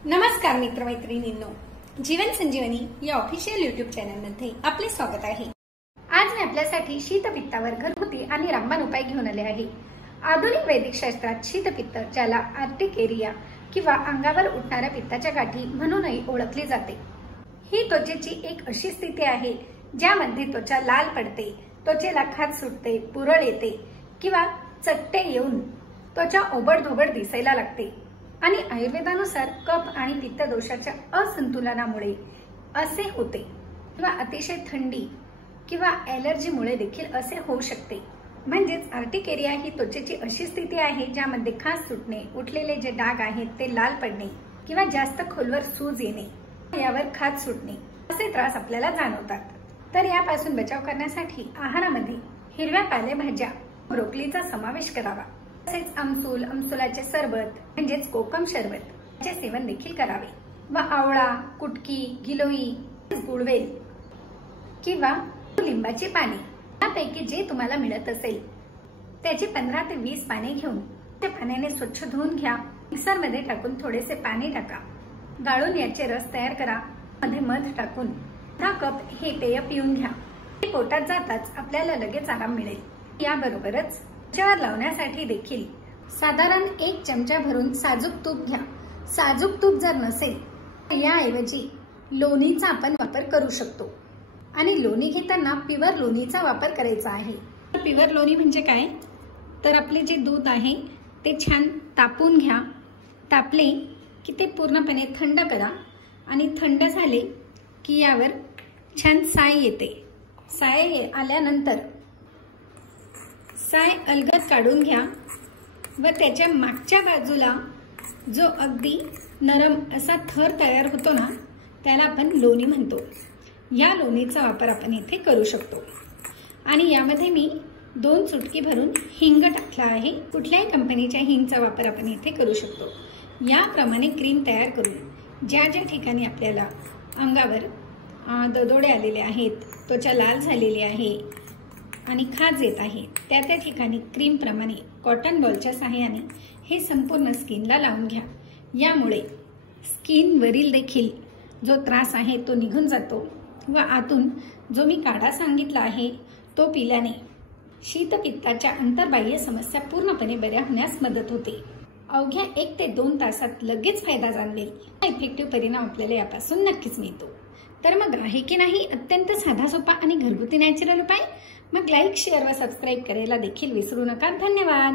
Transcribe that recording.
नमस्कार मित्रमैत्रिणींनो, जीवन संजीवनी या official YouTube channel मध्ये आपले स्वागत आहे। आज मी आपल्यासाठी शीतपित्तावर घरगुती आणि रामबाण उपाय घेऊन आले आहे। आधुनिक वैदिक शास्त्रात शीतपित्त, ज्याला आर्टिकेरिया किंवा अंगावर उठणाऱ्या पित्ताच्या गाठी म्हणूनही ओळखले जाते, ही त्वचेची एक अशी स्थिती आहे ज्यामध्ये त्वचा लाल पडते, त्वचेला खाज सुटते, पुरळ येते किंवा चट्टे येऊन त्वचा ओबडधोबड दिसायला लागते आणि आयुर्वेदानुसार कफ आणि पित्त दोषाच्या असंतुलनामुळे असे होते किंवा अतिशय थंडी किंवा ॲलर्जीमुळे देखील असे होऊ शकते। म्हणजेच आर्टिकेरिया ही त्वचेची अशी स्थिती आहे ज्यामध्ये खाज सुटणे, उठलेले जे डाग आहेत ते लाल पडणे किंवा जास्त खोलवर सूज येणे, यावर खाज सुटणे असे त्रास आपल्याला जाणवतात। तर यापासून बचाव करण्यासाठी आहारामध्ये हिरव्या पालेभाज्या, ब्रोकोलीचा समावेश करावा। तसेच आमसूल, आमसुलाचे सरबत म्हणजेच कोकम शरबत याचे सेवन देखील करावे व आवळा, कुटकी, गिलोई, गुळवेल किंवा लिंबाची पाने यापैकी जे तुम्हाला मिळत असेल त्याची 15 ते 20 पाने घेऊन त्या पाण्याने स्वच्छ धुवून घ्या। मिक्सर मध्ये टाकून थोडेसे पाणी टाका, गाळून याचे रस तयार करा, मध्ये मध टाकून 10 कप हे पेय पिऊन घ्या। हे पोटात जाताच आपल्याला लगेच आराम मिळेल। याबरोबरच त्वचेवर लावण्यासाठी देखील साधारण 1 चमचा भरून साजूक तूप घ्या। साजूक तूप जर नसेल तर याऐवजी लोणीचा आपण वापर करू शकतो आणि लोणी घेताना प्युअर लोणीचा वापर करायचा आहे। प्युअर लोणी म्हणजे काय, तर आपले जे दूध आहे ते छान तापून घ्या। तापले की ते पूर्णपणे थंड करा आणि थंड झाले की यावर छान साय येते। साय आल्यानंतर साय अलगद काढून घ्या व त्याच्या मागच्या बाजूला जो अगदी नरम असा थर तयार होतो ना, त्याला आपण लोणी म्हणतो। या लोणीचा वापर आपण इथे करू शकतो आणि यामध्ये मी 2 चुटकी भरून हिंग टाकला आहे। कुठल्याही कंपनीच्या हिंगचा वापर आपण इथे करू शकतो। याप्रमाणे क्रीम तयार करून ज्या ज्या ठिकाणी आपल्याला अंगावर दडोडे आलेले आहेत, त्वचा लाल झालेली आहे आणि खाज येत आहे, त्या त्या ठिकाणी क्रीम प्रमाणे कॉटन बॉलच्या सहाय्याने हे संपूर्ण स्किनला लावून घ्या। यामुळे स्किनवरील देखील जो त्रास आहे तो निघून जातो व आतून जो मी काढा सांगितला आहे तो पिल्याने शीतपित्ताच्या अंतर्बाह्य समस्या पूर्णपणे बऱ्या होण्यास मदत होते। अवघ्या 1 ते 2 तासात लगेच फायदा जाणवेल। इफेक्टिव्ह परिणाम आपल्याला यापासून नक्कीच मिळतो। तर मग आहे की नाही अत्यंत साधा सोपा आणि घरगुती नॅचरल उपाय? मग लाईक, शेअर व सबस्क्राईब करायला देखील विसरू नका। धन्यवाद।